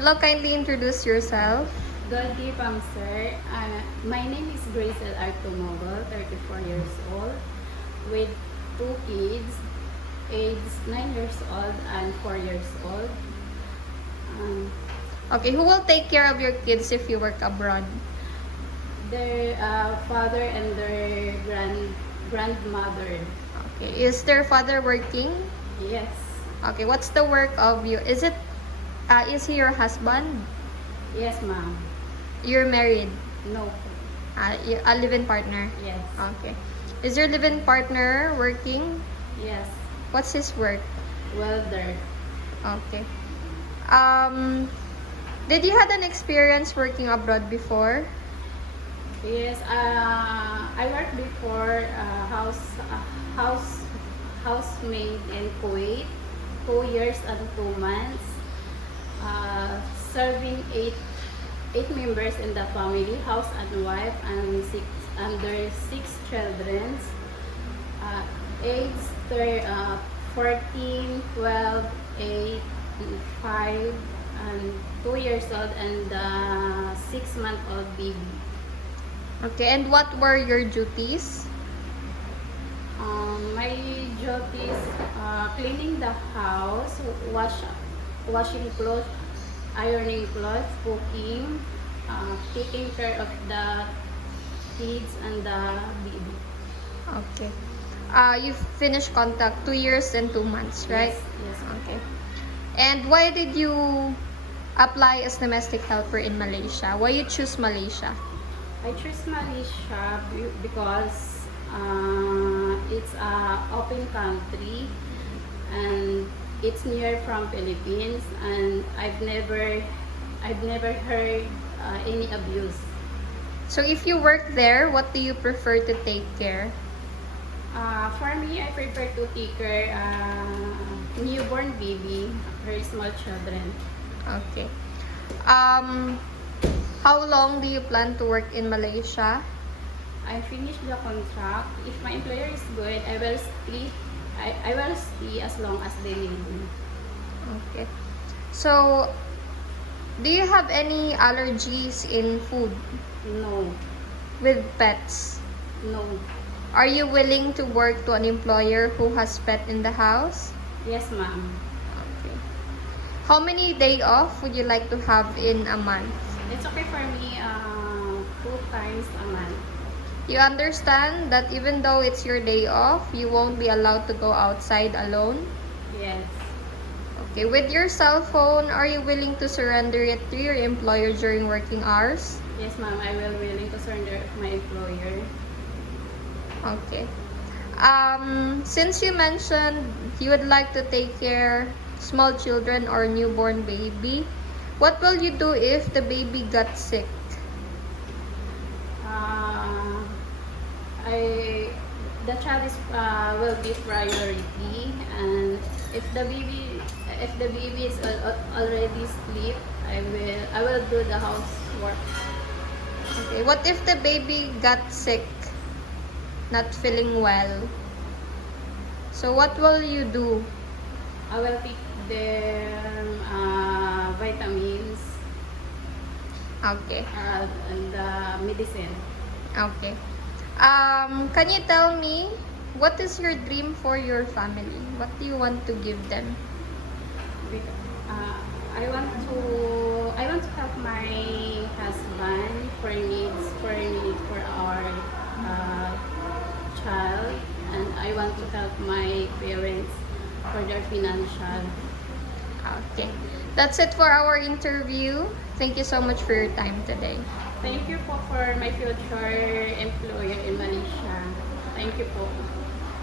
Hello, kindly introduce yourself. Good day, sir. My name is Grazel Artumogol, 34 years old, with two kids, aged 9 years old and 4 years old. Um, Okay, who will take care of your kids if you work abroad? their father and their grandmother. Okay, is their father working? Yes, Okay, what's the work of you? Is he your husband? yes, ma'am. You're married? No, A live-in partner? yes, Okay. Is your live-in partner working? yes. What's his work? Welder. Okay. Um, did you had an experience working abroad before? Yes, I worked before house housemaid in Kuwait, 2 years and 2 months, serving eight members in the family, house and wife, and under six children, age 14, 12, 8, 5, and 2 years old, and 6-month-old baby. Okay, and what were your duties? My duties, cleaning the house, washing clothes, ironing clothes, cooking, taking care of the kids and the baby. Okay. You finished contact 2 years and 2 months, right? Yes, yes. Okay. And why did you apply as domestic helper in Malaysia? Why you choose Malaysia? I choose Malaysia because it's a open country and it's near from Philippines, and I've never heard any abuse. So if you work there, what do you prefer to take care? For me, I prefer to take care newborn baby, very small children. Okay. How long do you plan to work in Malaysia? I finished the contract. If my employer is good, I will stay. I will stay as long as they need me. Okay. So, do you have any allergies in food No, with pets? no. Are you willing to work to an employer who has pet in the house? Yes, ma'am. Okay. How many day off would you like to have in a month? It's okay for me 2 times a month. You understand that even though it's your day off, you won't be allowed to go outside alone? Yes. Okay, with your cell phone, are you willing to surrender it to your employer during working hours? Yes, ma'am. I will willing to surrender my employer. Okay. Since you mentioned you would like to take care small children or newborn baby, what will you do if the baby got sick? Uh, the child is will be priority, and if the baby is already asleep, I will do the housework. Okay, what if the baby got sick, not feeling well? So what will you do? I will take them vitamins Okay. and medicine. Okay. Can you tell me what is your dream for your family? What do you want to give them? I want to help my husband for needs for our child, and I want to help my parents for their financial. Okay. That's it for our interview. Thank you so much for your time today. Thank you po for my future employer in Malaysia. Thank you po.